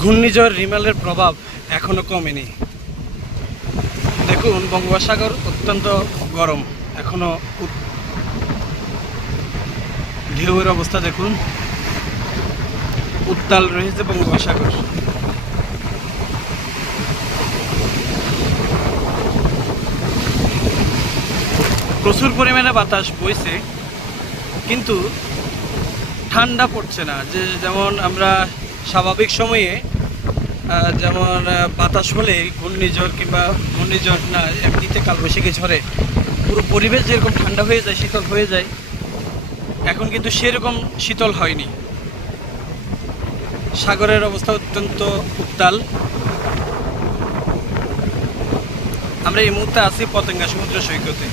ঘূর্ণিঝড় রিমেলের প্রভাব এখনো কমেনি। দেখুন বঙ্গোপসাগর অত্যন্ত গরম, এখনো ঢেউয়ের অবস্থা দেখুন, উত্তাল রয়েছে বঙ্গোপসাগর। প্রচুর পরিমাণে বাতাস বইছে, কিন্তু ঠান্ডা পড়ছে না। যেমন আমরা স্বাভাবিক সময়ে যেমন বাতাস হলে ঘূর্ণিঝড় কিংবা ঘূর্ণিঝড় না এমনিতে কালবৈশাখী ঝড়ে পুরো পরিবেশ যেরকম ঠান্ডা হয়ে যায়, শীতল হয়ে যায়, এখন কিন্তু সেরকম শীতল হয়নি। সাগরের অবস্থা অত্যন্ত উত্তাল। আমরা এই মুহূর্তে আছি পতেঙ্গা সমুদ্র সৈকতে।